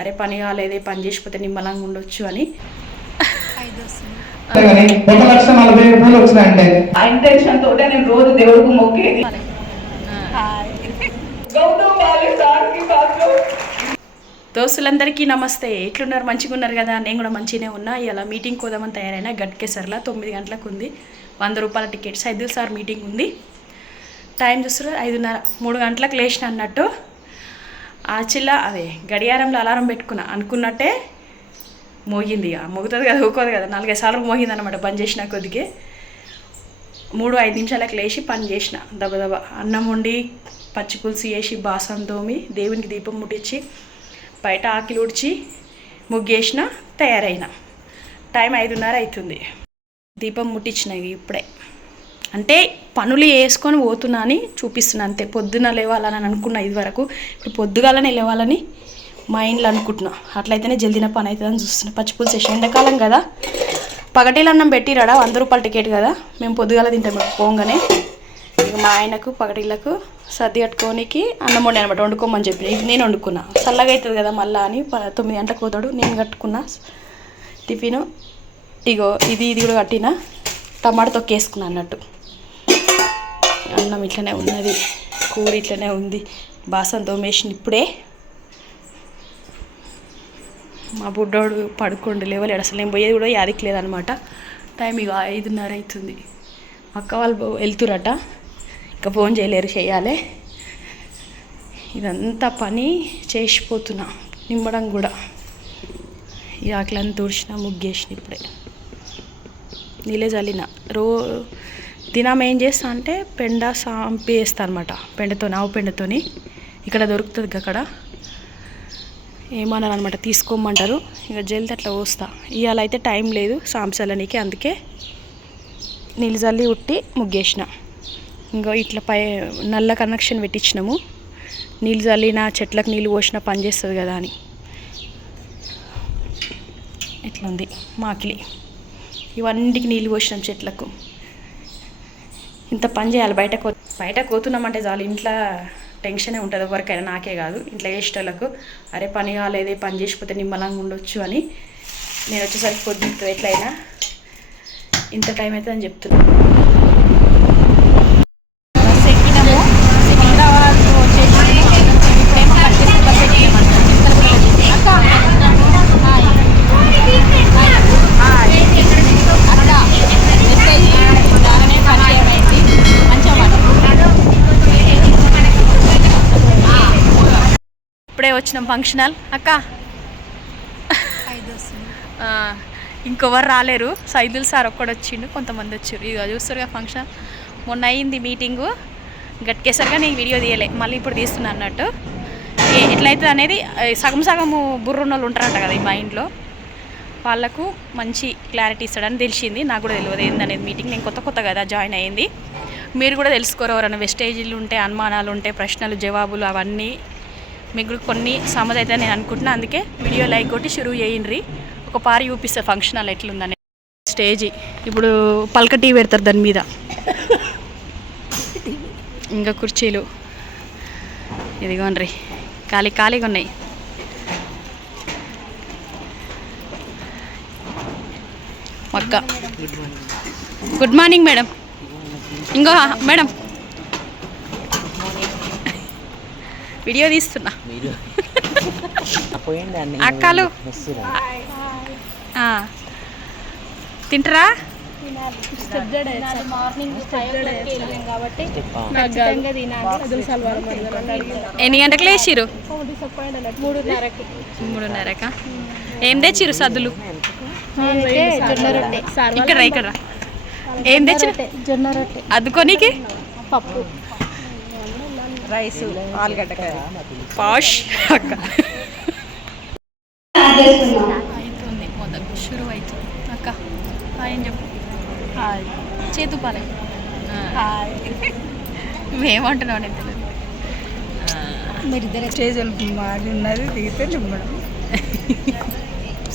అరే పని కాలేదే పని చేసిపోతే నిమ్మలంగా ఉండొచ్చు అని. కానీ ఒక లక్ష నలభై ఐదు వేలు వచ్చినాయంటే. ఆ ఇంటెన్షన్ తోటే నేను రోజు దేవుడికి మొక్కేది. గౌతమ్ బాలి సార్కి కాదు. దోస్తులందరికీ నమస్తే. ఎట్లున్నారు? మంచిగా ఉన్నారు కదా? నేను కూడా మంచిగానే ఉన్నా. ఇలా మీటింగ్ కోదామని తయారైనా. గట్కేసర్లా తొమ్మిది గంటలకు ఉంది. వంద రూపాయల టికెట్. సైదుల్ సార్ మీటింగ్ ఉంది. టైం చూస్తారు ఐదున్నర. మూడు గంటలకు లేచిన అన్నట్టు. ఆ చిల్ల అదే గడియారంలో అలారం పెట్టుకున్నా అనుకున్నట్టే మోగింది ఇక. మోగుతుంది కదా ఊకోదు కదా. నాలుగైదు సార్లు మోగింది అనమాట పని చేసిన కొద్దికి. మూడు ఐదు నిమిషాలకు లేచి పని చేసిన దబదబ. అన్నం వండి పచ్చి పులుసు వేసి బాసం తోమి దేవునికి దీపం ముట్టించి బయట ఆకులు ఉడిచి ముగ్గేసిన తయారైన. టైం ఐదున్నర అవుతుంది దీపం ముట్టించిన ఇప్పుడే. అంటే పనులు వేసుకొని పోతున్నా అని చూపిస్తున్నా అంతే. పొద్దున లేవాలని అనుకున్నా ఇది వరకు. ఇప్పుడు పొద్దుగాలనే లేవాలని మైండ్లో అనుకుంటున్నా. అట్లయితేనే జల్దిన పని అవుతుందని చూస్తున్నా. పచ్చిపులు చేసి వేసి ఎండాకాలం కదా. పగటీలు అన్నం పెట్టిరాడా? వంద రూపాయల టికెట్ కదా. మేము పొద్దుగాల తింటాం పోగానే. ఇక మా ఆయనకు పగటీలకు సర్ది కట్టుకోనికి అన్నం వండి అనమాట. వండుకోమని చెప్పి ఇది నేను వండుకున్నా. చల్లగా అవుతుంది కదా మళ్ళా అని ప- తొమ్మిది గంటలకు పోతాడు. నేను కట్టుకున్నా టిఫిను. ఇగో ఇది ఇది కూడా కట్టిన. టమాటా తొక్కేసుకున్నా అన్నట్టు. అన్నం ఇట్లనే ఉన్నది కూర ఇట్లనే ఉంది. బాసం తోమేసిన ఇప్పుడే. మా బుడ్డోడు పడుకోండి లేవలేడు. అసలు నేను పోయేది కూడా యాదికి లేదనమాట. టైం ఇక ఐదున్నర అవుతుంది అక్క వాళ్ళు వెళ్తురట. ఇంకా ఫోన్ చేయలేరు చేయాలి. ఇదంతా పని చేసిపోతున్నా నిమ్మడం కూడా. ఈ ఆకలంతా తుడిచిన ముగ్గేసిన ఇప్పుడే. నీళ్ళే చల్లిన రో దినం ఏం చేస్తా అంటే పెండ సాంపి వేస్తా అనమాట పెండతో ఆవు పెండతోని. ఇక్కడ దొరుకుతుంది అక్కడ. ఏమన్నారు అనమాట తీసుకోమంటారు. ఇక జల్ది అట్లా పోస్తా. ఇవాళ అయితే టైం లేదు సాంసలనికి అందుకే నీళ్ళు చల్లి ఉట్టి ముగ్గేసిన. ఇంకా ఇట్లా పై నల్ల కనెక్షన్ పెట్టించినాము నీళ్ళు చల్లిన చెట్లకు నీళ్ళు పోసిన పని చేస్తుంది కదా అని. ఇట్లుంది మాకిలి. ఇవన్నిటికి నీళ్ళు పోసినాం చెట్లకు. ఇంత పని చేయాలి బయట కో బయట కోతున్నామంటే చాలు ఇంట్లో టెన్షనే ఉంటుంది ఎవరికైనా నాకే కాదు. ఇంట్లో వేసేటోళ్ళకు అరే పని కాలేదే పని చేసిపోతే నిమ్మలంగా ఉండొచ్చు అని నేను వచ్చేసరికి పొద్దుతుంది ఎట్లయినా ఇంత టైం అయితే అని చెప్తున్నాను బస్ ఎక్కినాము సికింద్రాబాద్ వచ్చేసి ఇప్పుడేమో కట్టేసి బస్ ఎక్కినామంట అక్క హాయ్. హాయ్. అక్క మెసేజ్ రాగానే పరిచయం అయింది మంచిగా మాట్లాడు. ఇప్పుడే వచ్చినాం ఫంక్షన్ హాల్ అక్క. ఇంకొవరు ఇంకెవరు రాలేరు. సైదుల్ సార్ ఒక్కడు వచ్చిండు కొంతమంది వచ్చారు. ఇక చూస్తారుగా ఫంక్షన్ మొన్న అయింది మీటింగు. గట్కేసరిగా నేను వీడియో తీయలే మళ్ళీ ఇప్పుడు తీస్తున్నా అన్నట్టు. ఎట్లయితే అనేది సగం సగము బుర్రున్నోళ్ళు ఉంటారంట కదా ఈ మైండ్లో వాళ్ళకు మంచి క్లారిటీ ఇస్తాడని తెలిసింది. నాకు కూడా తెలియదు ఏందనేది మీటింగ్. నేను కొత్త కొత్త కదా జాయిన్ అయ్యింది. మీరు కూడా తెలుసుకోరు ఎవరైనా వెస్టేజీలు ఉంటే అనుమానాలు ఉంటే ప్రశ్నలు జవాబులు అవన్నీ మీకు కూడా కొన్ని సమజ్ అయితే నేను అనుకుంటున్నా. అందుకే వీడియో లైక్ కొట్టి షురూ చేయండి. ఒక పారి చూపిస్తా ఫంక్షన్ హాల్ ఎట్లుందని. స్టేజీ. ఇప్పుడు పలక టీ పెడతారు దాని మీద. ఇంకా కుర్చీలు. ఇదిగోండ్రి. ఖాళీ ఖాళీగా ఉన్నాయి. మక్క. గుడ్ మార్నింగ్ మేడం ఇంకో మేడం. వీడియో తీస్తున్నా. అక్కలు. ఆ. తింటరా? ఎన్ని గంటలకు లేచిరు మూడున్నరకి? ఏం తెచ్చిరు సద్దులు? నేనైతే జొన్న రొట్టె. ఇక్కడ ఇక్కడ. ఏం తెచ్చిన జొన్న రొట్టె. అద్దుకోనికి? పప్పు. రైస్ ఆలుగడ్డ కర్రీ పాష్ అక్క. అవుతుంది మొదలు షురు అవుతుంది అక్క హాయ్ అని చెప్పు. హాయ్. చేతు పాలే. హాయ్. మేమంటున్నావు నేను తెలియదు. మీరిద్దరే స్టేజ్ మాది ఉన్నది దిగితే నిమ్మడం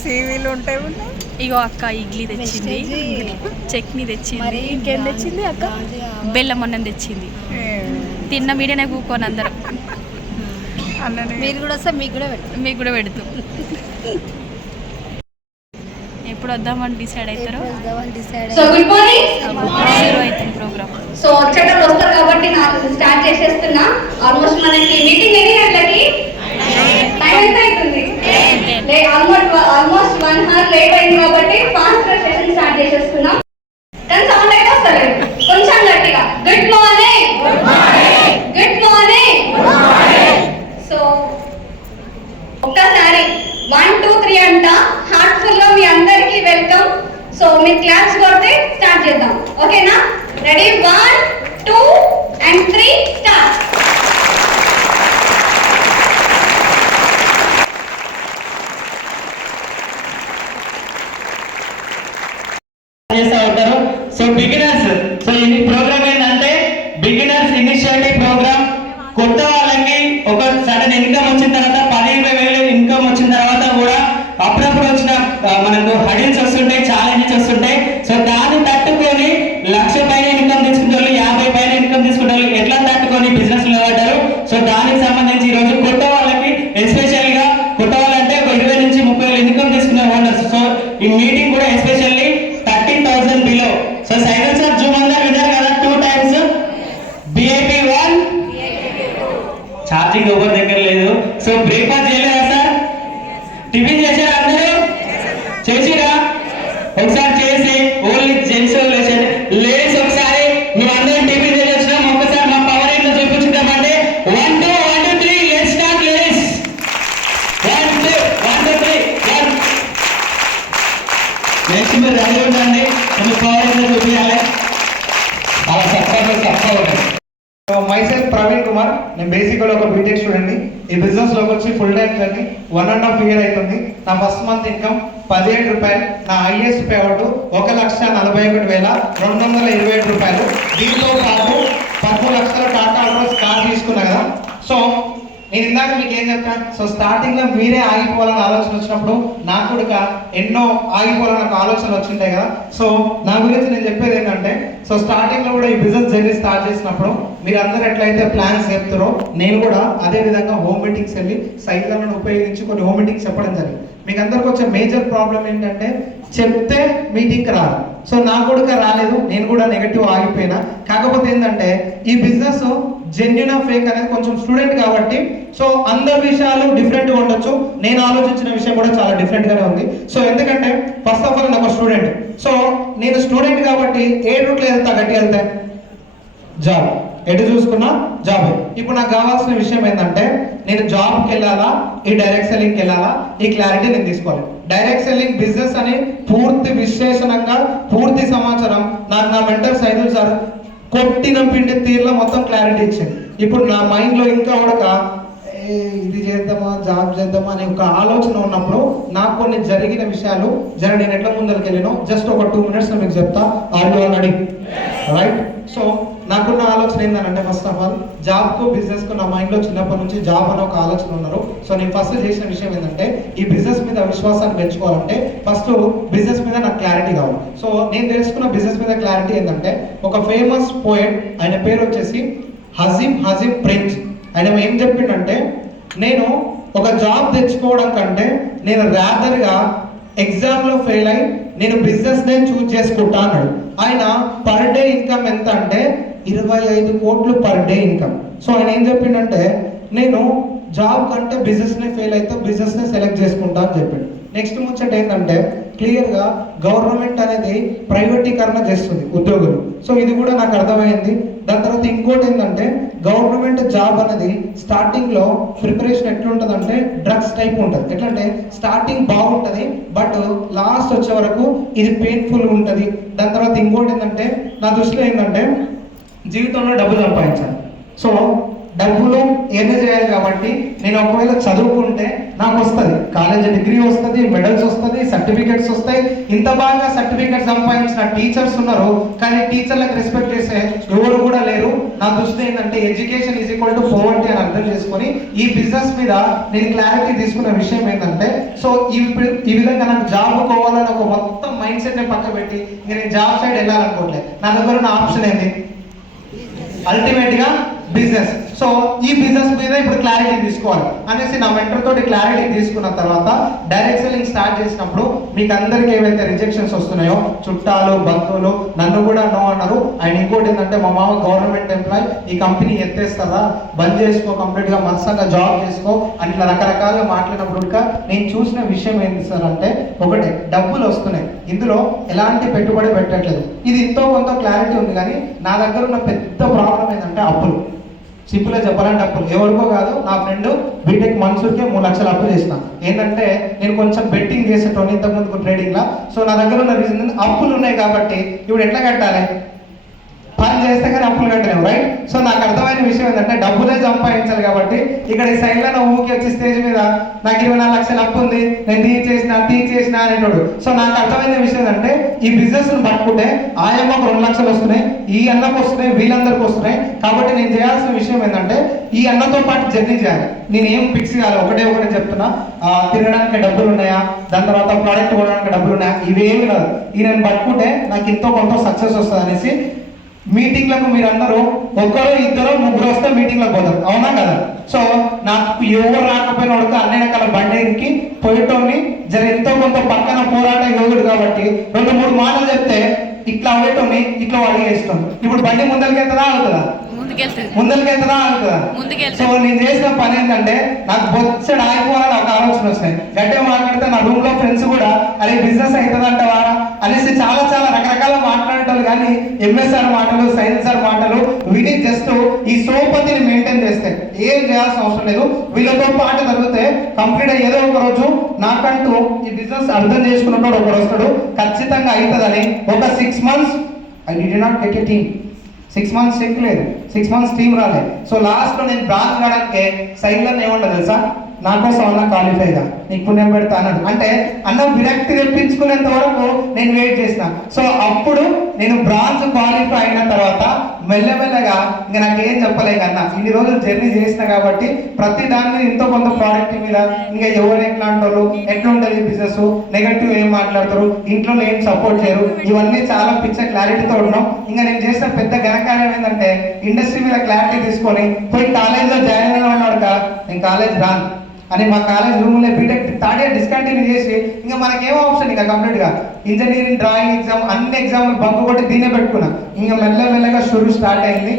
సీవీలు ఉంటాయి ఉన్నాయి ఇగో అక్క ఇడ్లీ తెచ్చింది. చట్నీ తెచ్చింది. మరి ఇంకేం తెచ్చింది అక్క? బెల్లం అన్నం తెచ్చింది. తిన్న మీడనే కూకోని అందరం. అన్ననే. మీరు కూడా వస్తే మీకు కూడా పెడతాం. మీకు కూడా పెడుతూ. ఎప్పుడు వద్దామని డిసైడ్ అవుతారో? So good morning program so వచ్చేటప్పుడు వస్తారు కాబట్టి నాకు స్టార్ట్ చేసేస్తున్నా. ఆల్మోస్ట్ మనకి మీటింగ్ ఎన్ని గంటలకి? టైం ఎంత అవుతుంది? Almost almost one hour late అయింది కాబట్టి ఫాస్ట్ సెషన్ స్టార్ట్ చేసేస్తున్నాం. నా ఫస్ట్ మంత్ ఇన్కమ్ పదిహేడు రూపాయలు నా హైయెస్ట్ పేఅవుట్ ఒక లక్ష నలభై ఒకటి వేల రెండు వందల ఇరవై ఏడు రూపాయలు. దీంతో పాటు పదమూడు లక్షల టాటా ఆటోస్ కార్ తీసుకున్నా కదా. సో నేను ఇందాక మీకు ఏం చెప్పాను సో స్టార్టింగ్లో మీరే ఆగిపోవాలని ఆలోచన వచ్చినప్పుడు నాకు కూడా ఎన్నో ఆగిపోవాలని ఒక ఆలోచనలు వచ్చింటాయి కదా. సో నా గురించి నేను చెప్పేది ఏంటంటే సో స్టార్టింగ్లో కూడా ఈ బిజినెస్ జర్నీ స్టార్ట్ చేసినప్పుడు మీరు అందరూ ఎట్లయితే ప్లాన్స్ చెప్తారో నేను కూడా అదే విధంగా హోమ్ మీటింగ్స్ వెళ్ళి సైట్లను ఉపయోగించి కొన్ని హోమ్ మీటింగ్స్ చెప్పడం జరిగింది. మీకు అందరికి వచ్చే మేజర్ ప్రాబ్లం ఏంటంటే చెప్తే మీటింగ్ రాదు. సో నా కొడుక రాలేదు నేను కూడా నెగటివ్ ఆగిపోయినా. కాకపోతే ఏంటంటే ఈ బిజినెస్ జెన్యున్ ఫేక్ అనేది కొంచెం స్టూడెంట్ కాబట్టి సో అందరి విషయాలు డిఫరెంట్గా ఉండొచ్చు. నేను ఆలోచించిన విషయం కూడా చాలా different గానే ఉంది. సో ఎందుకంటే ఫస్ట్ ఆఫ్ ఆల్ నేను ఒక స్టూడెంట్ సో నేను స్టూడెంట్ కాబట్టి ఏ రూట్లో వెళ్తా? గట్టి వెళ్తే జాబ్ ఎటు చూసుకున్నా జాబ్ ఇప్పుడు నాకు కావాల్సిన విషయం ఏంటంటే నేను జాబ్కి వెళ్ళాలా? ఈ డైరెక్ట్ సెల్లింగ్కి వెళ్ళాలా? ఈ క్లారిటీ నేను తీసుకోవాలి. డైరెక్ట్ సెల్లింగ్ బిజినెస్ అని పూర్తి విశ్లేషణంగా పూర్తి సమాచారం నాకు నా మెంటర్ సైదుల్ సార్ కొట్టిన పిండి తీరులో మొత్తం క్లారిటీ ఇచ్చింది. ఇప్పుడు నా మైండ్లో ఇంకా ఉడక ఇది చేద్దామా జాబ్ చేద్దామా అనే ఒక ఆలోచన ఉన్నప్పుడు నాకు కొన్ని జరిగిన విషయాలు జర నేను ఎట్లా ముందరికి వెళ్ళినో జస్ట్ ఒక టూ మినిట్స్ మీకు చెప్తా ఆర్ ఆల్రెడీ. రైట్ సో నాకున్న ఆలోచన ఏంటంటే ఫస్ట్ ఆఫ్ ఆల్ జాబ్కు బిజినెస్కు నా మైండ్లో చిన్నప్పటి నుంచి జాబ్ అనే ఒక ఆలోచన ఉన్నారు. సో నేను ఫస్ట్ చేసిన విషయం ఏంటంటే ఈ బిజినెస్ మీద విశ్వాసాన్ని పెంచుకోవాలంటే ఫస్ట్ బిజినెస్ మీద నాకు క్లారిటీ కావాలి. సో నేను తెలుసుకున్న బిజినెస్ మీద క్లారిటీ ఏంటంటే ఒక ఫేమస్ పోయట్ ఆయన పేరు వచ్చేసి హజీమ్ హజీమ్ ప్రిన్స్ ఆయన ఏం చెప్పిండంటే నేను ఒక జాబ్ తెచ్చుకోవడం కంటే నేను ర్యాదర్గా ఎగ్జామ్లో ఫెయిల్ అయి నేను బిజినెస్ నే చూజ్ చేసుకుంటా అన్నాడు. ఆయన పర్ డే ఇన్కమ్ ఎంత అంటే ఇరవై ఐదు కోట్లు పర్ డే ఇన్కమ్ సో ఆయన ఏం చెప్పిండంటే నేను జాబ్ కంటే బిజినెస్ నే ఫెయిల్ అయితే బిజినెస్ నే సెలెక్ట్ చేసుకుంటా అని చెప్పిండు. నెక్స్ట్ ముచ్చట ఏంటంటే క్లియర్గా గవర్నమెంట్ అనేది ప్రైవేటీకరణ చేస్తుంది ఉద్యోగులు. సో ఇది కూడా నాకు అర్థమైంది. దాని తర్వాత ఇంకోటి ఏంటంటే గవర్నమెంట్ జాబ్ అనేది స్టార్టింగ్లో ప్రిపరేషన్ ఎట్లుంటదంటే డ్రగ్స్ టైప్ ఉంటుంది. ఎట్లా అంటే స్టార్టింగ్ బాగుంటది బట్ లాస్ట్ వచ్చే వరకు ఇది పెయిన్ఫుల్ ఉంటది. దాని తర్వాత ఇంకోటి ఏంటంటే నా దృష్టిలో ఏంటంటే జీవితంలో డబ్బు సంపాదించాలి. సో డబ్బులు ఎర్న్ చేయాలి కాబట్టి నేను ఒకవేళ చదువుకుంటే నాకు వస్తుంది. కాలేజ్ డిగ్రీ వస్తుంది మెడల్స్ వస్తుంది సర్టిఫికెట్స్ వస్తాయి. ఇంత బాగా సర్టిఫికెట్ సంపాదించిన టీచర్స్ ఉన్నారు. కానీ టీచర్లకు రెస్పెక్ట్ చేసే ఎవరు కూడా లేరు. నా దృష్టి ఏంటంటే education is equal to poverty అని అర్థం చేసుకొని ఈ బిజినెస్ మీద నేను క్లారిటీ తీసుకున్న విషయం ఏంటంటే సో ఈ ఈ విధంగా నాకు జాబ్ కోవాలని ఒక మొత్తం మైండ్ సెట్ పక్క పెట్టి నేను జాబ్ సైడ్ వెళ్ళాలనుకోవట్లేదు. నా దగ్గర ఉన్న ఆప్షన్ ఏంటి అల్టిమేట్గా బిజినెస్ సో ఈ బిజినెస్ మీద ఇప్పుడు క్లారిటీ తీసుకోవాలి. అనేసి నా మెంటర్ తోటి క్లారిటీ తీసుకున్న తర్వాత డైరెక్ట్ సెల్లింగ్ స్టార్ట్ చేసినప్పుడు మీకు అందరికీ ఏవైతే రిజెక్షన్స్ వస్తున్నాయో చుట్టాలు బంధువులు నన్ను కూడా నో అన్నారు. అండ్ ఇంకోటి ఏంటంటే మా మామ గవర్నమెంట్ ఎంప్లాయ్ ఈ కంపెనీ ఎత్తేస్తారా? బంద్ చేసుకో కంప్లీట్గా మనసంగా జాబ్ చేసుకో అని ఇట్లా రకరకాలుగా మాట్లాడినప్పుడు ఇంకా నేను చూసిన విషయం ఏంటి సార్ అంటే ఒకటే డబ్బులు వస్తున్నాయి. ఇందులో ఎలాంటి పెట్టుబడి పెట్టట్లేదు. ఇది ఎంతో కొంత క్లారిటీ ఉంది కానీ నా దగ్గర ఉన్న పెద్ద ప్రాబ్లం ఏంటంటే అప్పులు. సింపుల్గా చెప్పాలంటే అప్పులు ఎవరికో కాదు నా ఫ్రెండ్ బీటెక్ మనసుకే మూడు లక్షలు అప్పు చేసిన. ఏంటంటే నేను కొంచెం బెట్టింగ్ చేసేటోని ఇంతకుముందు ట్రేడింగ్లో సో నా దగ్గర ఉన్న రీజన్ అప్పులు ఉన్నాయి కాబట్టి ఇప్పుడు ఎట్లా కట్టాలి? చేస్తే కానీ అప్పులు కట్టలేము రైట్ సో నాకు అర్థమైన విషయం ఏంటంటే డబ్బులే సంపాదించాలి కాబట్టి ఇక్కడ ఈ సైడ్లో నా ఊరికి వచ్చి స్టేజ్ మీద నాకు ఇరవై నాలుగు లక్షలు అప్పు ఉంది నేను తీ చేసిన తీ చేసిన అనేటోడు. సో నాకు అర్థమైన విషయం ఏంటంటే ఈ బిజినెస్ పట్టుకుంటే ఆ అమ్మకు రెండు లక్షలు వస్తున్నాయి ఈ అన్నకు వస్తున్నాయి వీళ్ళందరికీ వస్తున్నాయి. కాబట్టి నేను చేయాల్సిన విషయం ఏంటంటే ఈ అన్నతో పాటు జర్నీ చేయాలి. నేను ఏం ఫిక్స్ చేయాలి ఒకటే ఒకటే చెప్తున్నా. తిరగడానికి తినడానికి డబ్బులు ఉన్నాయా? దాని తర్వాత ప్రోడక్ట్ కొనడానికి డబ్బులు ఉన్నాయా? ఇవేమి కాదు ఈ నేను పట్టుకుంటే నాకు ఎంతో కొంత సక్సెస్ వస్తుంది అనేసి మీటింగ్లకు మీరందరూ ఒక్కరో ఇద్దరు ముగ్గురు వస్తే మీటింగ్లకు పోతారు. అవునా కదా? సో నాకు ఎవరు రాకపోయినా ఉడక అన్ని రకాల బండేకి పోయటోని జర ఎంతో కొంత పక్కన పోరాట యోగుడు కాబట్టి రెండు మూడు మాటలు చెప్తే ఇట్లా అవ్వటోని ఇట్లా అడిగేస్తాం ఇప్పుడు బండి ముందరికి వెళ్తుందా అవుతుందా ముందుకెళ్తుంది. ముందుకెళ్తుంది. సో నేను చేసిన పని ఏంటంటే నాకు బొచ్చడు ఆగిపోవాలని ఒక ఆలోచన వస్తాయి గట్టిగా మాట్లాడితే నా రూమ్లో ఫ్రెండ్స్ కూడా అరే బిజినెస్ అవుతుందంటవారా అనేసి చాలా చాలా రకరకాల మాట్లాడేటోళ్ళు కానీ ఎంఎస్ఆర్ మాటలు సైన్స్ సార్ మాటలు విని జస్ట్ ఈ సోపతిని మెయింటైన్ చేస్తే ఏం చేయాల్సిన అవసరం లేదు. వీళ్ళతో పాటు జరిగితే కంప్లీట్ ఏదో ఒక రోజు నాకంటూ ఈ బిజినెస్ అర్థం చేసుకున్నప్పుడు ఒకరు వస్తాడు. ఖచ్చితంగా అవుతుందని ఒక six months I D not get a team six months check లేదు. సిక్స్ మంత్స్ టీం రాలేదు. సో లాస్ట్లో నేను బ్రాంచ్ కావడానికి సైడ్లో ఏముండదు తెలుసా? నా కోసం అన్న క్వాలిఫైగా నీకు పుణ్యం పెడతా అన్నది అంటే అన్న విరక్తి తెప్పించుకునేంత వరకు నేను వెయిట్ చేసిన. సో అప్పుడు నేను బ్రాంచ్ క్వాలిఫై అయిన తర్వాత మెల్లమెల్లగా ఇంకా నాకేం చెప్పలేక అన్న ఇన్ని రోజులు జర్నీ చేసిన కాబట్టి ప్రతి దాన్ని ఎంతో కొంత ప్రోడక్ట్ మీద ఇంకా ఎవరు ఎట్లా అంటారు ఎట్లా ఉంటుంది బిజినెస్ నెగటివ్ ఏం మాట్లాడతారు? ఇంట్లో ఏం సపోర్ట్ చేయరు? ఇవన్నీ చాలా పిచ్చ క్లారిటీతో ఉన్నాం. ఇంకా నేను చేసిన పెద్ద ఘనకార్యం ఏంటంటే ఇండస్ట్రీ మీద క్లారిటీ తీసుకొని పోయి కాలేజ్లో జాయిన్ అయిన ఉన్నాడు నేను కాలేజ్ రాను. అని మా కాలేజ్ రూమ్లో బీటెక్ థర్డ్ ఇయర్ డిస్కంటిన్యూ చేసి ఇంకా మనకేం ఆప్షన్ ఇంకా కంప్లీట్గా ఇంజనీరింగ్ డ్రాయింగ్ ఎగ్జామ్ అన్ని ఎగ్జామ్లు బంక్ కొట్టి దీన్నే పెట్టుకున్నా. ఇంకా మెల్లమెల్లగా షురు స్టార్ట్ అయింది.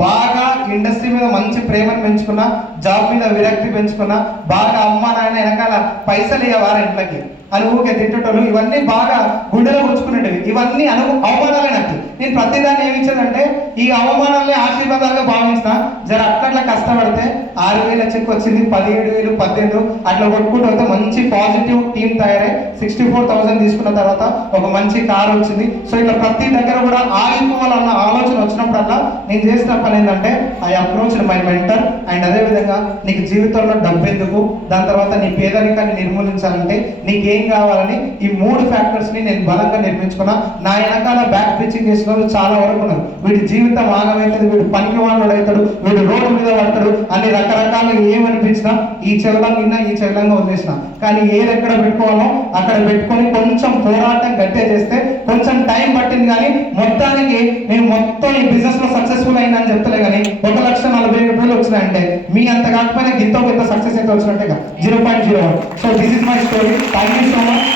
బాగా ఇండస్ట్రీ మీద మంచి ప్రేమను పెంచుకున్నా జాబ్ మీద విరక్తి పెంచుకున్నా బాగా అమ్మ నాయన వెనకాల పైసలు ఇవ్వాలి ఇంట్లోకి అని ఊరికే తిట్టేటోళ్ళు ఇవన్నీ బాగా గుండెలో ఉంచుకునేటివి ఇవన్నీ అను అవమానాలే నాకు నేను ప్రతిదాన్ని ఏమి ఇచ్చానంటే ఈ అవమానాలనే ఆశీర్వాదాలుగా భావించిన జర అట్లా కష్టపడితే ఆరు వేల చెక్ వచ్చింది పదిహేడు వేలు పద్దెనిమిది అట్లా కొట్టుకుంటూ వస్తే మంచి పాజిటివ్ టీం తయారై సిక్స్టీ ఫోర్ థౌసండ్ తీసుకున్న తర్వాత ఒక మంచి కార్ వచ్చింది. సో ఇట్లా ప్రతి దగ్గర కూడా ఆగిపోవాలన్న ఆలోచన వచ్చినప్పుడల్లా నేను చేసిన పని ఏంటంటే I approach my mentor and అదే విధంగా నీకు జీవితంలో డబ్బు ఎందుకు? దాని తర్వాత నీ పేదరికాన్ని నిర్మూలించాలంటే నీకు ఏం కావాలని ఈ మూడు ఫ్యాక్టర్స్ని నేను బలంగా నిర్మించుకున్నా. నా వెనకాల బ్యాక్ పిచ్చింగ్ చేసిన వాళ్ళు చాలా వరకు ఉన్నారు వీటి జీవితం ఆగమవుతుంది వీడు పనికి వాడు అవుతాడు వీడు రోడ్డు మీద పడతాడు అన్ని రకరకాలుగా ఏమనిపించినా ఈ చెవలం నిన్న ఈ చెవలంగా వదిలేసిన. కానీ ఏది ఎక్కడ పెట్టుకోవాలో అక్కడ పెట్టుకొని కొంచెం పోరాటం గట్టిగా చేస్తే కొంచెం టైం పట్టింది కానీ మొత్తానికి నేను మొత్తం ఈ బిజినెస్లో సక్సెస్ఫుల్ అయిందని చెప్తలే కానీ ఒక లక్ష నలభై ఏడు వేలు వచ్చినాయంటే మీ అంత కాకపోయినా గింతో గింత సక్సెస్ అయితే వచ్చినట్టే zero point zero one so this is my story thank you so much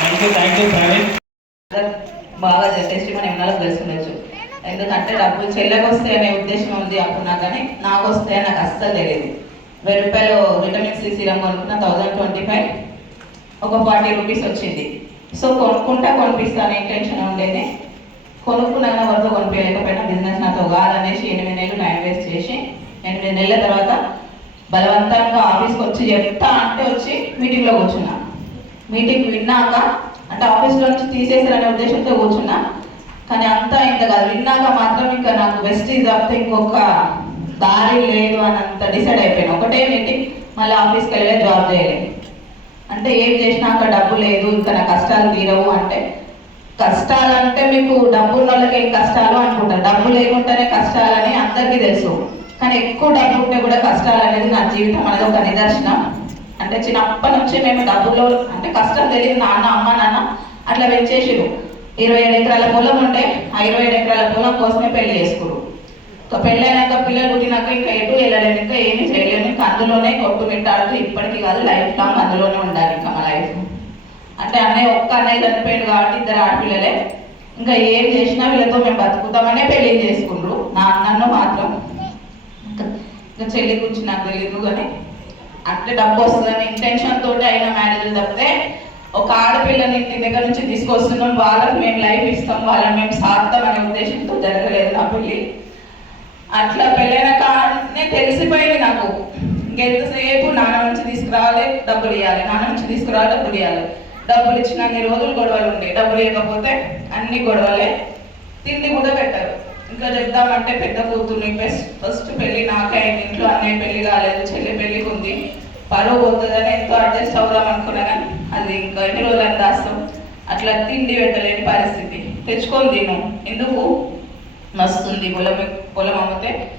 thank you thank you Praveen బాగా చేసేసి మనం ఎన్నాళ్ళకి తెలుసుకుండొచ్చు ఎందుకంటే డబ్బులు చెల్లెకి వస్తాయి అనే ఉద్దేశం ఉంది అనుకున్నా కానీ నాకు వస్తాయి నాకు అస్సలు తెలియదు వెయ్యి రూపాయలు విటమిన్ సి సీరం కొనుక్కున్న థౌజండ్ ట్వంటీ ఫైవ్ ఒక ఫార్టీ రూపీస్ వచ్చింది. సో కొనుక్కుంటా కొనిపిస్తాను ఇంటెన్షన్ ఉండేది. కొనుక్కున్నా వరకు కొనిపించలేకపోయినా బిజినెస్ నాతో కాదనేసి ఎనిమిది నెలలు టైం వేస్ట్ చేసి ఎనిమిది నెలల తర్వాత బలవంతంగా ఆఫీస్కి వచ్చి చెప్తా అంటే వచ్చి మీటింగ్లో కూర్చున్నా. మీటింగ్ విన్నాక అంటే ఆఫీస్లో నుంచి తీసేసారనే ఉద్దేశంతో కూర్చున్నా. కానీ అంతా ఇంకా కాదు. విన్నాక మాత్రం ఇంకా నాకు వెస్టీజ్ తప్పితే ఇంకొక దారి లేదు అని అంత డిసైడ్ అయిపోయాను. ఒకటే మీటింగ్ మళ్ళీ ఆఫీస్కి వెళ్ళే జాబ్ చేయలేదు అంటే ఏం చేసినా అక్కడ డబ్బు లేదు ఇంకా నా కష్టాలు తీరవు అంటే కష్టాలు అంటే మీకు డబ్బు ఉన్న వాళ్ళకి ఏం కష్టాలు అనుకుంటారు డబ్బు లేకుంటేనే కష్టాలని అందరికీ తెలుసు. కానీ ఎక్కువ డబ్బు ఉంటే కూడా కష్టాలు అనేది నా జీవితం అనేది ఒక నిదర్శనం. అంటే చిన్నప్పటి నుంచి మేము డబ్బులో అంటే కష్టం తెలియదు నాన్న అమ్మ నాన్న అట్లా పెంచేసిరు ఇరవై ఏడు ఎకరాల పొలం ఉంటే ఆ ఇరవై ఏడు ఎకరాల పొలం కోసమే పెళ్ళి చేసుకురు. ఇంకా పెళ్ళైనాక పిల్లలు పుట్టినాక ఇంకా ఎటు వెళ్ళలేదు ఇంకా ఏమీ చేయలేము ఇంకా అందులోనే కొట్టుమిట్టాడుతూ ఇప్పటికీ కాదు లైఫ్ లాంగ్ అందులోనే ఉండాలి ఇంకా మా లైఫ్. అంటే అన్నయ్య ఒక్క అన్నయ్య చనిపోయాడు కాబట్టి ఇద్దరు ఆడపిల్లలే. ఇంకా ఏం చేసినా వీళ్ళతో మేము బతుకుతామనే పెళ్ళి చేసుకుండ్రు. నా నన్ను మాత్రం. ఇంకా చెల్లి గురించి నాకు తెలియదు కానీ అంటే డబ్బు వస్తుందని ఇంటెన్షన్ తోటి అయిన మ్యారేజ్ తప్పితే ఒక ఆడపిల్లని ఇంటి దగ్గర నుంచి తీసుకొస్తున్నాం. వాళ్ళకి మేము లైఫ్ ఇస్తాం. వాళ్ళని మేము సాగుతాం అనే ఉద్దేశంతో జరగలేదు నా పెళ్ళి అట్లా పెళ్ళైన కానీ తెలిసిపోయింది నాకు. ఇంకెంతసేపు నాన్న నుంచి తీసుకురావాలి డబ్బులు ఇవ్వాలి నాన్న నుంచి తీసుకురావాలి డబ్బులు ఇవ్వాలి డబ్బులు ఇచ్చిన అన్ని రోజులు గొడవలు ఉండే డబ్బులు ఇవ్వకపోతే అన్ని గొడవలే. తిండి కూడా పెట్టారు. ఇంకా చెప్దామంటే పెద్ద కూతుర్ని. ఫస్ట్ ఫస్ట్ పెళ్ళి నాకే ఇంట్లో అన్నయ్య పెళ్ళి కాలేదు చెల్లి పెళ్ళికి ఉంది. పరువు పోతుందని ఎంతో అడ్జస్ట్ అవుదాం అనుకున్నా కానీ అది ఇంకా ఎన్ని రోజులు దాస్తాం. అట్లా తిండి పెట్టలేని పరిస్థితి. తెచ్చుకొని తిను. ఎందుకు? మస్తుంది. పొలం పొలం అమ్మితే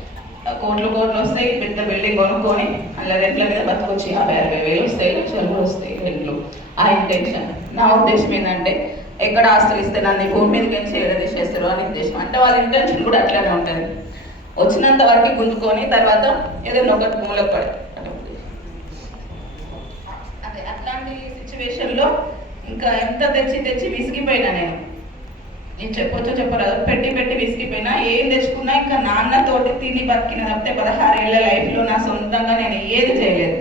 కోట్లు కోట్లు వస్తాయి. పెద్ద బిల్డింగ్ కొనుక్కొని అలా రెంట్ల మీద బతకొచ్చి యాభై అరవై వేలు వస్తాయి. లక్షలు కూడా వస్తాయి. రెంట్లు. ఆ ఇంటెన్షన్ నా ఉద్దేశం ఏంటంటే ఎక్కడ ఆస్తులు ఇస్తే నన్ను ఈ భూమి మీదకి వెళ్ళి చేయడం అని ఉద్దేశం. అంటే వాళ్ళ ఇంటెన్షన్ కూడా అట్లానే ఉంటుంది. వచ్చినంత వరకు గుంజుకొని తర్వాత ఏదైనా ఒకటి మూలకు అదే అట్లాంటి సిచ్యువేషన్లో ఇంకా ఎంత తెచ్చి తెచ్చి విసిగిపోయినా నేను. నేను చెప్పొచ్చో చెప్పరాదు పెట్టి పెట్టి విసిగిపోయినా ఏం తెచ్చుకున్నా ఇంకా నాన్నతోటి తిని బతికిన తప్పితే పదహారు ఏళ్ళ లైఫ్లో నా సొంతంగా నేను ఏది చేయలేదు.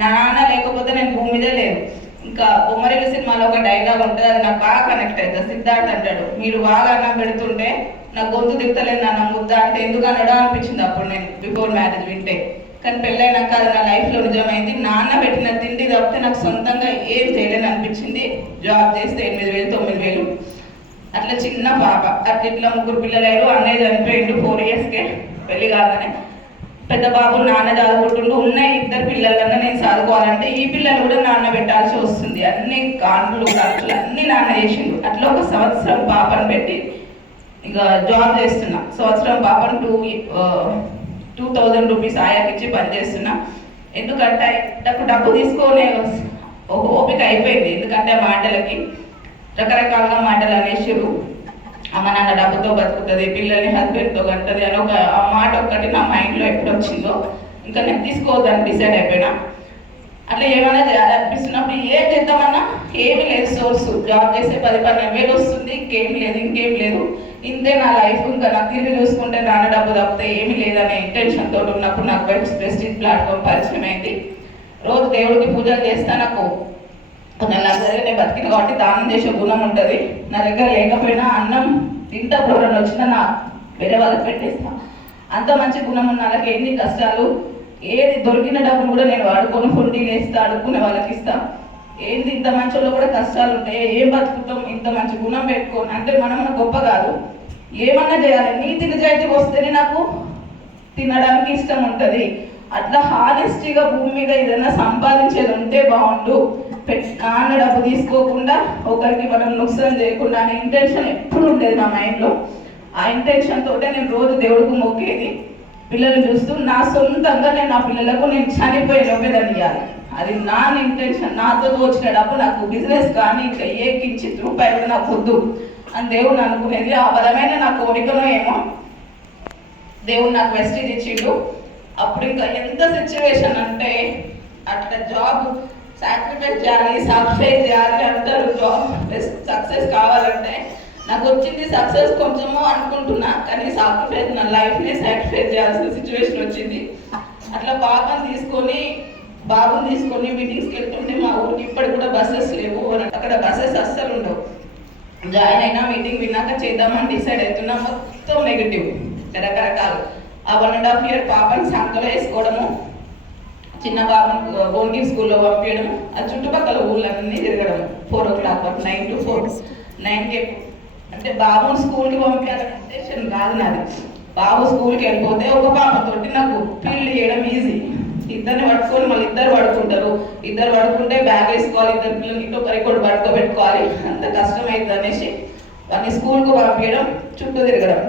నా నాన్న లేకపోతే నేను భూమి మీదే లేదు. ఇంకా బొమ్మరిల్లు సినిమాలో ఒక డైలాగ్ ఉంటుంది అది నాకు బాగా కనెక్ట్ అవుతుంది సిద్ధార్థ్ అంటాడు మీరు బాగా అన్నం పెడుతుంటే నా గొంతు దిగుతలేదు నాన్న ముద్ద అంటే ఎందుకు అనడా అనిపించింది అప్పుడు నేను బిఫోర్ మ్యారేజ్ వింటే. కానీ పెళ్ళైనాక అది నా లైఫ్లో నిజమైంది. నాన్న పెట్టిన తిండి తప్పితే నాకు సొంతంగా ఏం చేయలేని అనిపించింది. జాబ్ చేస్తే ఎనిమిది వేలు తొమ్మిది వేలు. అట్లా చిన్న పాప. అట్లా ఇట్లా ముగ్గురు పిల్లలు అన్నయ్య చనిపోయిండు ఫోర్ ఇయర్స్కే. పెళ్ళి కాగానే. పెద్ద బాబు నాన్న చదువుకుంటుండు. ఉన్న ఇద్దరు పిల్లలన్నా నేను చదువుకోవాలంటే ఈ పిల్లలు కూడా నాన్న పెట్టాల్సి వస్తుంది. అన్ని కాండ్లు ఖర్చులు అన్ని నాన్న చేసిండు. అట్లా ఒక సంవత్సరం పాపను పెట్టి ఇక జాబ్ చేస్తున్నా. సంవత్సరం పాపను టూ టూ థౌజండ్ రూపీస్ ఆయాకి ఇచ్చి పని ఎందుకంటే నాకు డబ్బు తీసుకొని ఒక ఓపిక అయిపోయింది. ఎందుకంటే ఆ మాటలకి రకరకాలుగా మాటలు అనేసారు అమ్మ నాన్న డబ్బుతో బతుకుతుంది పిల్లల్ని హస్బెండ్తో కంటది అని ఒక ఆ మాట ఒక్కటి నా మైండ్లో ఎప్పుడు వచ్చిందో ఇంకా నేను తీసుకోవద్దని డిసైడ్ అయిపోయినా. అట్లా ఏమైనా చేయాలనిపిస్తున్నప్పుడు ఏం చేద్దామన్నా ఏమీ లేదు సోర్స్. జాబ్ చేస్తే పది పన్నెండు వేలు వస్తుంది ఇంకేం లేదు ఇంకేం లేదు. ఇంతే నా లైఫ్ ఇంకా నాకు తిరిగి చూసుకుంటే నాన్న డబ్బు తప్పితే ఏమి లేదనే ఇంటెన్షన్ తోటి ఉన్నప్పుడు నాకు వెబ్ ప్రెస్టీజ్ ప్లాట్ఫామ్ పరిచయం అయింది. రోజు దేవుడికి పూజలు చేస్తా నాకు. నెలసరిగా నేను బతికిన కాబట్టి దానం చేసే గుణం ఉంటుంది. నా దగ్గర లేకపోయినా అన్నం తింటా ఎవరైనా వచ్చినా నా వేరే వాళ్ళకి పెట్టేస్తా. అంత మంచి గుణం ఉన్న వాళ్ళకి ఎన్ని కష్టాలు ఏది దొరికిన డబ్బులు కూడా నేను వాడుకోను హుండీలు వేస్తా అడుక్కునే వాళ్ళకి ఇస్తా. ఏంది ఇంత మంచిలో కూడా కష్టాలు ఉంటాయి ఏం బతుకుతాం ఇంత మంచి గుణం పెట్టుకొని. అంటే మనం మన గొప్ప కాదు. ఏమన్నా చేయాలి? నీతి నిజాయితీ వస్తేనే నాకు తినడానికి ఇష్టం ఉంటుంది. అట్లా హానెస్టీగా భూమి మీద ఏదైనా సంపాదించేది ఉంటే బాగుండు. పెట్ నాన్న డబ్బు తీసుకోకుండా ఒకరికి మనం నుక్సం చేయకుండా అనే ఇంటెన్షన్ ఎప్పుడు ఉండేది నా మైండ్లో ఆ ఇంటెన్షన్ తోటే నేను రోజు దేవుడికి మొక్కేది. పిల్లల్ని చూస్తూ నా సొంతంగా నేను నా పిల్లలకు నేను చనిపోయిన ఒకేదాన్ని ఇవ్వాలి అది నా ఇంటెన్షన్ నాతో వచ్చిన డబ్బు నాకు బిజినెస్ కానీ ఇంకా ఏ కించిత్ రూపాయలు నాకు వద్దు. అని దేవుడు అనుకునేది. ఆ బలమైన నా కోరికలో ఏమో దేవుడు నాకు వెస్టేజ్ ఇచ్చిండు. అప్పుడు ఇంకా ఎంత సిచ్యువేషన్ అంటే అట్లా జాబ్ సాక్రిఫైస్ చేయాలి సక్సెస్ చేయాలి అంటారు. జాబ్ సక్సెస్ కావాలంటే నాకు వచ్చింది సక్సెస్ కొంచెము అనుకుంటున్నా కానీ సాక్రిఫైస్ నా లైఫ్ని సాక్రిఫైస్ చేయాల్సిన సిచ్యువేషన్ వచ్చింది. అట్లా బాబాని తీసుకొని బాబుని తీసుకొని మీటింగ్స్కి వెళ్తుంటే మా ఊరికి ఇప్పటికి కూడా బస్సెస్ లేవు అక్కడ బస్సెస్ అస్సలు ఉండవు. జాయిన్ అయినా మీటింగ్ విన్నాక చేద్దామని డిసైడ్ అవుతున్నా మొత్తం నెగిటివ్ రకరకాలు. ఆ వన్ అండ్ హాఫ్ ఇయర్ పాపని సంకలో వేసుకోవడము చిన్న బాబుని భువనగిరి స్కూల్లో పంపించడం ఆ చుట్టుపక్కల ఊళ్ళన్నీ తిరగడం four o'clock nine to four నైన్కి అంటే బాబుని స్కూల్కి పంపించాలంటే ఉద్దేశం కాదు నాది. బాబు స్కూల్కి వెళ్ళిపోతే ఒక పాపతోటి నాకు పెళ్ళి చేయడం ఈజీ. ఇద్దరిని పట్టుకొని మళ్ళీ ఇద్దరు పడుకుంటారు. ఇద్దరు పడుకుంటే బ్యాగ్ వేసుకోవాలి ఇద్దరు పిల్లలు ఇటు ఒకరికి కూడా పడుకోబెట్టుకోవాలి. అంత కష్టం అవుతుంది అనేసి వాడిని స్కూల్కి పంపించడం చుట్టూ తిరగడం.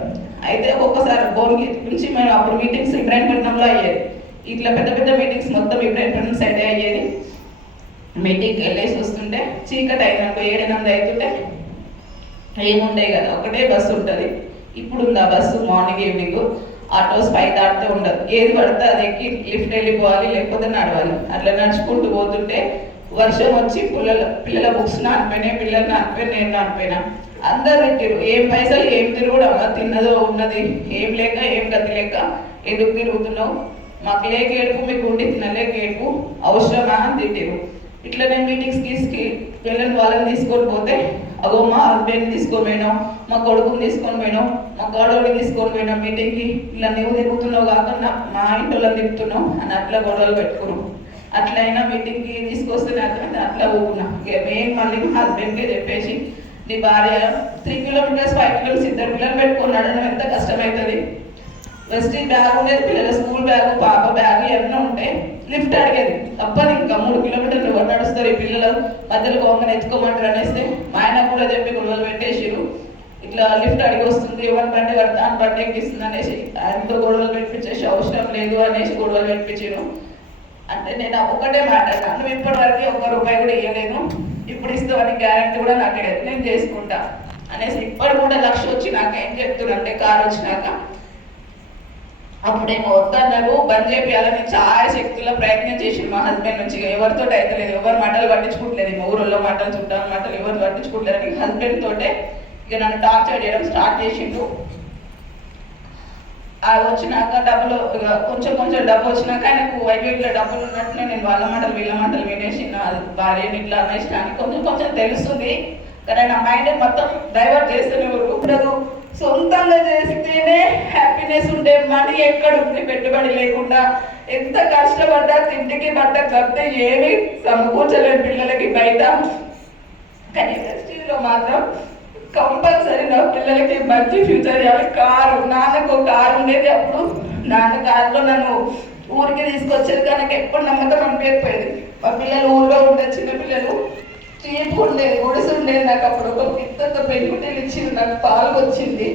అయితే ఒక్కొక్కసారి భువనగిరి నుంచి మేము అప్పుడు మీటింగ్స్ ఇబ్రాహీంపట్నంలో అయ్యేది. ఇట్లా పెద్ద పెద్ద మీటింగ్స్ మొత్తం ఇబ్రాహీంపట్నం సైడ్ అయ్యేది. మీటింగ్కి వెళ్ళేసి వస్తుంటే చీకటి అయినట్టు ఏడెనిమిది అవుతుంటే ఏముండే కదా? ఒకటే బస్సు ఉంటుంది. ఇప్పుడు ఉంది ఆ బస్సు? Morning evening. ఆటోస్ పై దాటితే ఉండదు. ఏది పడితే అది ఎక్కి లిఫ్ట్ వెళ్ళిపోవాలి లేకపోతే నడవాలి. అట్లా నడుచుకుంటూ పోతుంటే వర్షం వచ్చి పిల్లల పిల్లల బుక్స్ నానిపోయినాయి పిల్లలు నానిపోయి నేను నానిపోయినా. అందరు తిట్టిరు ఏం పైసలు ఏం తిరుగుడు? అమ్మ తిన్నదో ఉన్నది. ఏం లేక ఏం గతి లేక ఎందుకు తిరుగుతున్నావు? మాకు లేక ఏడుపు మీకు ఉండి తినలేక ఏడుపు. అవసరమా? అని తిట్టిరు ఇట్లా నేను మీటింగ్స్ తీసుకు పిల్లలు వాళ్ళని తీసుకొని పోతే అగో మా హస్బెండ్ తీసుకొని పోయినాం మా కొడుకుని తీసుకొని పోయినాం మా గొడవని తీసుకొని పోయినాం మీటింగ్కి ఇలా నువ్వు తిరుగుతున్నావు కాకుండా మా ఇంట్లో తిప్పుతున్నావు అని అట్లా గొడవలు పెట్టుకున్నాం. అట్లయినా మీటింగ్కి తీసుకొస్తే నాకు అట్లా ఊకున్నా ఇక మేము మళ్ళీ మా హస్బెండ్కి చెప్పేసి నీ భార్య త్రీ కిలోమీటర్స్ ఫైవ్ కిలోమీటర్స్ ఇద్దరు పిల్లలు పెట్టుకున్నాడు నువ్వు ఎంత కష్టమవుతుంది వెస్టీజ్ బ్యాగ్ ఉండేది పిల్లల స్కూల్ బ్యాగ్ పాప బ్యాగ్ ఇవన్నీ ఉంటాయి లిఫ్ట్ అడిగేది. తప్పదు ఇంకా మూడు కిలోమీటర్లు ఎవరు నడుస్తారు ఈ పిల్లలు. మధ్యలో గోంగని ఎత్తుకోమంటారు అనేస్తే మా ఆయన కూడా చెప్పి గొడవలు పెట్టేసిరు ఇట్లా లిఫ్ట్ అడిగి వస్తుంది ఎవరి బండి కడతా అని బండి ఎక్కిస్తుంది అనేసి ఆయనతో గొడవలు పెట్టించేసి అవసరం లేదు అనేసి గొడవలు పెట్టించారు అంటే నేను ఒకటే మాట నన్ను ఇప్పటి వరకు ఒక్క రూపాయి కూడా ఇవ్వలేను ఇప్పుడు ఇస్తావని గ్యారంటీ కూడా నాకు లేదు నేను చేసుకుంటా అనేసి ఇప్పటి కూడా లక్ష వచ్చి నాకు ఏం చెప్తున్నా అంటే కారు వచ్చినాక అప్పుడేమో వద్దన్నారు. బంద్ చేయాలని చాలా శక్తుల ప్రయత్నం చేసి మా హస్బెండ్ నుంచి. ఎవరితో అయితే ఎవరు మాటలు పట్టించుకోవట్లేదు. మా ఊరిలో మాటలు చుట్టాల మాటలు ఎవరు పట్టించుకోవట్లేదు హస్బెండ్ తోటే ఇక నన్ను టార్చర్ చేయడం స్టార్ట్ చేసిండు. అవి వచ్చినాక డబ్బులు ఇక కొంచెం కొంచెం డబ్బు వచ్చినాక ఆయనకు అయ్యో ఇట్లా డబ్బులు ఉన్నట్టునే నేను వాళ్ళ మాటలు వీళ్ళ మాటలు వినేసి నా భార్యని ఇట్లా అనేసి అని కొంచెం కొంచెం తెలుస్తుంది. కానీ నా మైండ్ మొత్తం డైవర్ట్ చేస్తూనే ఉండదు సొంతంగా చేస్తేనే హ్యాపీనెస్ ఉండే మనీ ఎక్కడుంది? పెట్టుబడి లేకుండా ఎంత కష్టపడ్డా తిండికి బట్ట కప్తే ఏమి సమకూర్చలేని పిల్లలకి బయట. కానీ ఇండస్ట్రీలో మాత్రం కంపల్సరీ నా పిల్లలకి మంచి ఫ్యూచర్ ఇవ్వాలి. కారు నాన్నకు ఒక కారు ఉండేది అప్పుడు. నాన్న కారులో నన్ను ఊరికి తీసుకొచ్చేది. కానీ నాకు ఎప్పుడు నమ్మకం అనిపించకపోయేది. మా పిల్లలు ఊళ్ళో ఉండే చిన్న పిల్లలు చీపు ఉండేది గుడిసి ఉండేది నాకు అప్పుడు. ఒక పిత్తతో పెరుగుటీలు ఇచ్చింది నాకు పాలు వచ్చింది.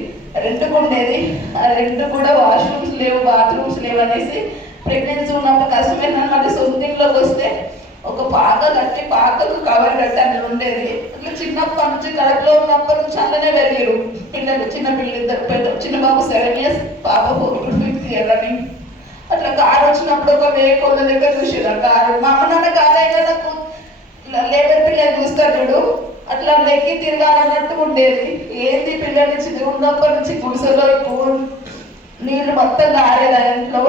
రెంట్కు ఉండేది ఆ రెండు కూడా వాష్రూమ్స్ లేవు బాత్రూమ్స్ లేవు అనేసి ప్రెగ్నెన్సీ ఉన్నప్పుడు కష్టమైందని మళ్ళీ సొంత ఇంట్లోకి వస్తే ఒక పాక కట్టి పాకకు కవర్ కట్టి అని ఉండేది. ఇట్లా చిన్నప్పటి నుంచి కడుపులో ఉన్నప్పటి నుంచి అందులోనే పెరిగారు పిల్లలు చిన్న పిల్లలు ఇద్దరు పెద్ద చిన్న బాబు సెవెన్ ఇయర్స్ పాప ఇప్పుడు ఫిఫ్త్ ఇయర్ అని. అట్లా కారు వచ్చినప్పుడు ఒక వేకోళ్ళ దగ్గర చూసారు కారు మా అమ్మ నాన్న కారు అయినా నాకు లేబర్ పిల్లలు చూస్తాడు అట్లా నెక్కి తిరగాలన్నట్టు ఉండేది. ఏంది పిల్లల నుంచి ఉన్నప్పటి నుంచి గుడిసెలో నీళ్ళు మొత్తం కారేది ఆ ఇంట్లో?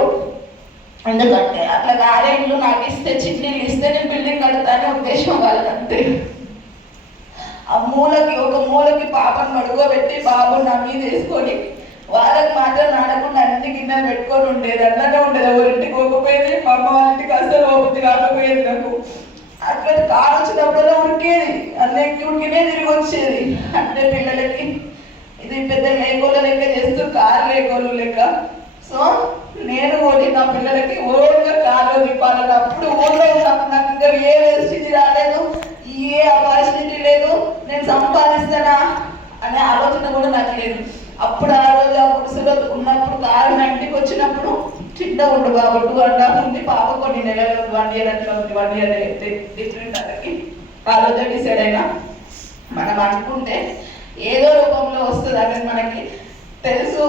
ఎందుకంటే అట్లా గారే ఇల్లు నాకు ఇస్తే చిన్నీళ్ళు ఇస్తే నేను బిల్డింగ్ కడతానే ఉద్దేశం వాళ్ళకంతే ఆ మూలకి ఒక మూలకి పాపను మడుగోబెట్టి బాబు నా మీద వేసుకొని వాళ్ళకి మాత్రం నాడకుండా అన్ని గిన్నెలు పెట్టుకొని ఉండేది. అట్లానే ఉండేది. ఎవరింటికి పోకపోయేది మా అమ్మ వాళ్ళ ఇంటికి అసలు పోతుంది కాకపోయేది నాకు. అట్లా కారు వచ్చినప్పుడల్లా ఉరికేది అన్నింటి ఉరికినే తిరిగి వచ్చేది. అంటే పిల్లలకి ఇది పెద్ద లేకోళ్ళ లెక్క చేస్తూ కారు లేకోళ్ళు లెక్క. సో నేను కూడా నా పిల్లలకి ఓన్గా కారులో తిప్పాలని అప్పుడు ఊళ్ళో నాకు ఇంకా ఏ స్థితి రాలేదు ఏ అపార్చునిటీ లేదు. నేను సంపాదిస్తానా అనే ఆలోచన కూడా నాకు లేదు. అప్పుడు ఆ రోజు ఆ గుడిసెలో ఉన్నప్పుడు కారు నా ఇంటికి వచ్చినప్పుడు చిన్న ఉండు బాబు టూ అండ్ హాఫ్ ఉంది పాప కొన్ని నెలలు వన్ ఇయర్ అట్లా ఉంది వన్ ఇయర్ డిఫరెంట్ అతనికి ఆ రోజు డిసైడ్ అయినా మనం అనుకుంటే ఏదో రూపంలో వస్తుంది అనేది మనకి తెలుసు.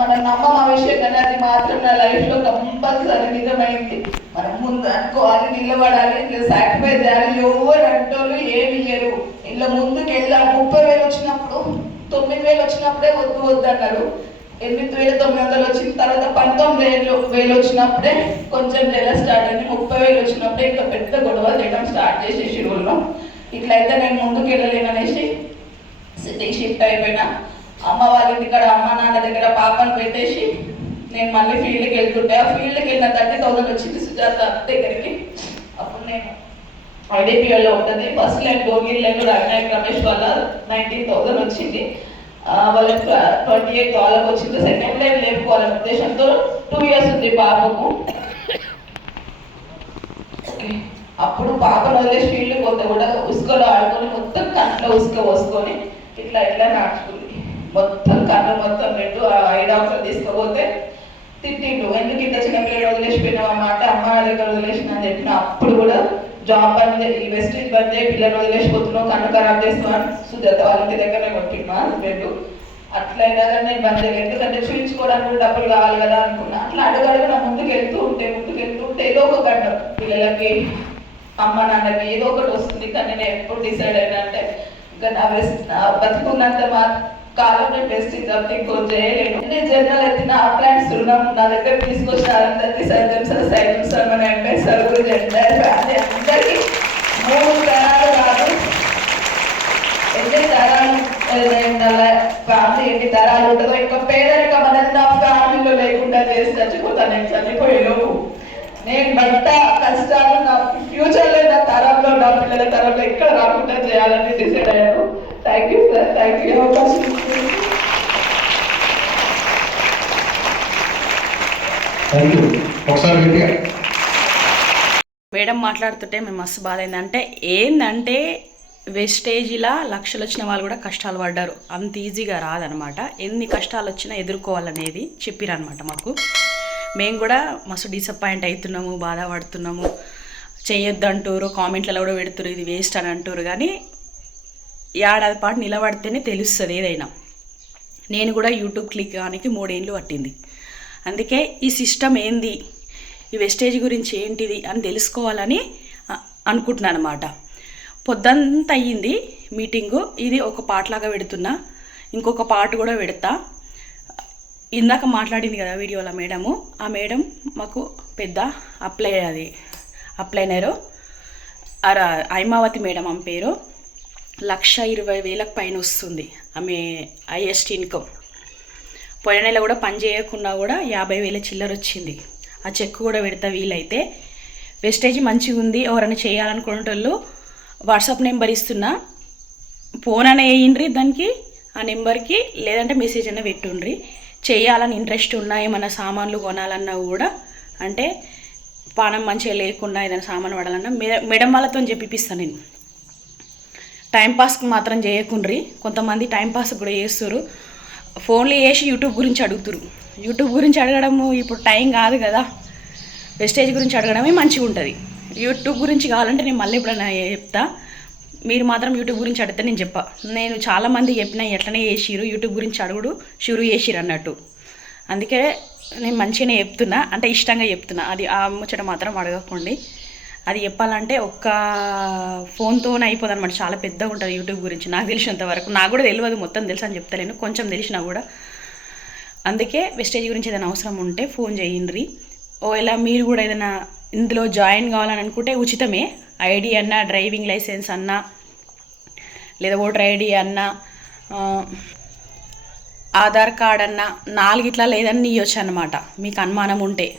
మనం నమ్మం ఆ విషయం కానీ అది మాత్రం నా లైఫ్లో కంపల్సరీ నిజమైంది. మనం ముందు అనుకోవాలి నిలబడాలి ఇట్లా సాక్రిఫైస్ చేయాలి. ఎవరు అంటోళ్ళు ఏమి ఇయ్యరు. ఇట్లా ముందుకు వెళ్ళాలి ముప్పై వేలు వచ్చినప్పుడు తొమ్మిది వేలు వచ్చినప్పుడే వద్దు వద్దు అన్నారు. ఎనిమిది వేల తొమ్మిది వందలు వచ్చిన తర్వాత పంతొమ్మిది వేలు వేలు వచ్చినప్పుడే కొంచెం నెల స్టార్ట్ అయింది. ముప్పై వేలు వచ్చినప్పుడే ఇంకా పెద్ద గొడవ చేయడం స్టార్ట్ చేసేసి వాళ్ళు. ఇట్లయితే నేను ముందుకు వెళ్ళలేననేసి సిటీకి షిఫ్ట్ అయిపోయినా. అమ్మ వాళ్ళ ఇంటికాడ అమ్మ నాన్న దగ్గర పాపను పెట్టేసి నేను మళ్ళీ ఫీల్డ్కి వెళ్తుంటే ఆ ఫీల్డ్కి వెళ్ళిన థర్టీ థౌసండ్ వచ్చింది సుజాత దగ్గరికి. అప్పుడు నేను ఐడిపిఎల్లో ఉంటుంది. ఫస్ట్ లైన్ గోగిల్ లైన్ రవినాయక్ రమేష్ వాళ్ళ నైన్టీన్ థౌసండ్ వచ్చింది. ఆ, వాళ్ళకి ట్వంటీ ఎయిట్ వాళ్ళకి వచ్చింది. సెకండ్ లైన్ లేపుకోవాలనే ఉద్దేశంతో టూ ఇయర్స్ ఉంది పాపకు. అప్పుడు పాపను వదిలేసి ఫీల్డ్కి కొంత కూడా ఉసుకలో ఆడుకొని మొత్తం కంట్లో ఉసుక పోసుకొని ఇట్లా ఇట్లా నాటుకుంది. మొత్తం కన్ను మొత్తం పెట్టు ఆ ఐ డాక్టర్ తీసుకుపోతే తిట్టిండు. ఎందుకు ఇంత చిన్న పిల్లలు వదిలేసిపోయినావు? అన్నమాట అమ్మ దగ్గర వదిలేసిన అని చెప్పిన. అప్పుడు కూడా జాబ్ బంద్ చే- ఈ బంద్ పిల్లలు వదిలేసిపోతున్నావు కన్ను ఖరాబ్ చేస్తున్నాను అని సుజాత వాళ్ళ ఇంటి దగ్గర కొట్టిండు హస్బెండ్ అట్లయినా కానీ నేను బంద్ చేయలేదు ఎందుకంటే చూపించుకోవడానికి డబ్బులు కావాలి కదా అనుకున్నా. అట్లా అడుగు నా ముందుకు వెళ్తూ ఉంటే ముందుకు వెళ్తూ ఉంటే ఏదో ఒక గంట పిల్లలకి అమ్మ నాన్నకి ఏదో ఒకటి వస్తుంది. కానీ నేను ఎప్పుడు డిసైడ్ అయినా అంటే ఇంకా నా బెస్ట్ నా బతుకున్నంత మా కాలంలో నేను బెస్ట్ తప్ప ఇంకో చేయలేను నేను జనరల్ అయితే నా ప్లాన్స్ రుణం నా దగ్గర తీసుకొచ్చిన అందరికీ సైతం సార్ సైతం సార్ మన ఎంఎస్ సార్ గురించి ఫ్యామిలీ అందరికీ మూడు తరాలు కాదు. ఎన్ని తరాలు ఫ్యామిలీ ఎన్ని తరాలు ఉంటుందో ఇంకా పేదరికం అనేది నా ఫ్యామిలీలో లేకుండా చేసి చచ్చిపోతాను నేను చనిపోయేలోపు. నేను పడ్డ కష్టాలు నా ఫ్యూచర్లో నా తరంలో నా పిల్లల తరంలో ఎక్కడ రాకుండా చేయాలని డిసైడ్ అయ్యాను. Thank you sir thank you అవకాశం ఇచ్చినందుకు. థ్యాంక్ యూ ఒకసారి గట్టిగా మేడం మాట్లాడుతుంటే మేము మస్తు బాధ అయిందంటే ఏందంటే వెస్టేజీలా లక్షలు వచ్చిన వాళ్ళు కూడా కష్టాలు పడ్డారు. అంత ఈజీగా రాదనమాట. ఎన్ని కష్టాలు వచ్చినా ఎదుర్కోవాలనేది చెప్పిరనమాట మాకు. మేము కూడా మస్తు డిసప్పాయింట్ అవుతున్నాము బాధపడుతున్నాము. చేయొద్దు అంటారు కామెంట్లలో కూడా పెడుతురు ఇది వేస్ట్ అని అంటారు. కానీ ఏడాది పాటు నిలబడితేనే తెలుస్తుంది ఏదైనా. నేను కూడా యూట్యూబ్ క్లిక్ కానికి మూడేళ్ళు పట్టింది. అందుకే ఈ సిస్టమ్ ఏంది? ఈ వెస్టేజ్ గురించి ఏంటిది అని తెలుసుకోవాలని అనుకుంటున్నాను అనమాట పొద్దంతా అయ్యింది మీటింగు. ఇది ఒక పాటలాగా పెడుతున్నా. ఇంకొక పాట కూడా పెడతా. ఇందాక మాట్లాడింది కదా వీడియోలో మేడము. ఆ మేడం మాకు పెద్ద అప్లై అది అప్లైనరు. అరా ఐమావతి మేడం ఆమె పేరు. లక్ష ఇరవై వేలకు పైన వస్తుంది. ఆమె హైయెస్ట్ ఇన్కమ్ పోయిన నెల కూడా పని చేయకుండా కూడా యాభై వేల చిల్లర వచ్చింది. ఆ చెక్ కూడా పెడతా వీలైతే. వెస్టేజ్ మంచిగా ఉంది. ఎవరైనా చేయాలనుకునేటోళ్ళు వాట్సాప్ నెంబర్ ఇస్తున్నా. ఫోన్ అనే వేయండ్రి దానికి ఆ నెంబర్కి లేదంటే మెసేజ్ అయినా పెట్టుండ్రి. చేయాలని ఇంట్రెస్ట్ ఉన్నా ఏమైనా సామాన్లు కొనాలన్నా కూడా అంటే పానం మంచిగా లేకుండా ఏదైనా సామాన్ పడాలన్నా మెడ మేడం వాళ్ళతో చెప్పిపిస్తాను నేను. టైంపాస్కి మాత్రం చేయకుండ్రి. కొంతమంది టైంపాస్ కూడా చేస్తారు ఫోన్లు చేసి యూట్యూబ్ గురించి అడుగుతారు యూట్యూబ్ గురించి అడగడము ఇప్పుడు టైం కాదు కదా. వెస్టేజ్ గురించి అడగడమే మంచిగా ఉంటుంది. యూట్యూబ్ గురించి కావాలంటే నేను మళ్ళీ ఎప్పుడైనా చెప్తా. మీరు మాత్రం యూట్యూబ్ గురించి అడిగితే నేను చెప్పా. నేను చాలామంది చెప్పిన ఎట్లనే చేసిరు యూట్యూబ్ గురించి అడుగుడు షురు చేసిరు అన్నట్టు. అందుకే నేను మంచిగానే చెప్తున్నా. అంటే ఇష్టంగా చెప్తున్నా. అది ఆ ముచ్చట మాత్రం అడగకండి. అది చెప్పాలంటే ఒక్క ఫోన్తోనే అయిపోదు అనమాట చాలా పెద్దగా ఉంటుంది యూట్యూబ్ గురించి. నాకు తెలిసినంత వరకు. నాకు కూడా తెలియదు మొత్తం తెలుసు అని చెప్తలేను. కొంచెం తెలిసినా కూడా. అందుకే వెస్టేజ్ గురించి ఏదైనా అవసరం ఉంటే ఫోన్ చేయండి. ఒకవేళ మీరు కూడా ఏదైనా ఇందులో జాయిన్ కావాలని అనుకుంటే ఉచితమే. ఐడి అన్నా డ్రైవింగ్ లైసెన్స్ అన్నా లేదా ఓటర్ ఐడి అన్నా ఆధార్ కార్డ్ అన్నా నాలుగిట్లా లేదని ఇవ్వచ్చు అనమాట మీకు అనుమానం ఉంటే.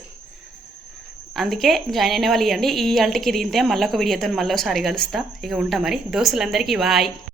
అందుకే జాయిన్ అయిన వాళ్ళు ఇవ్వండి. ఈ అల్టికి దీంతే మళ్ళీ ఒక వీడియోతో మళ్ళీ ఒకసారి కలుస్తా. ఇక ఉంటా మరి. దోస్తులందరికీ బాయ్.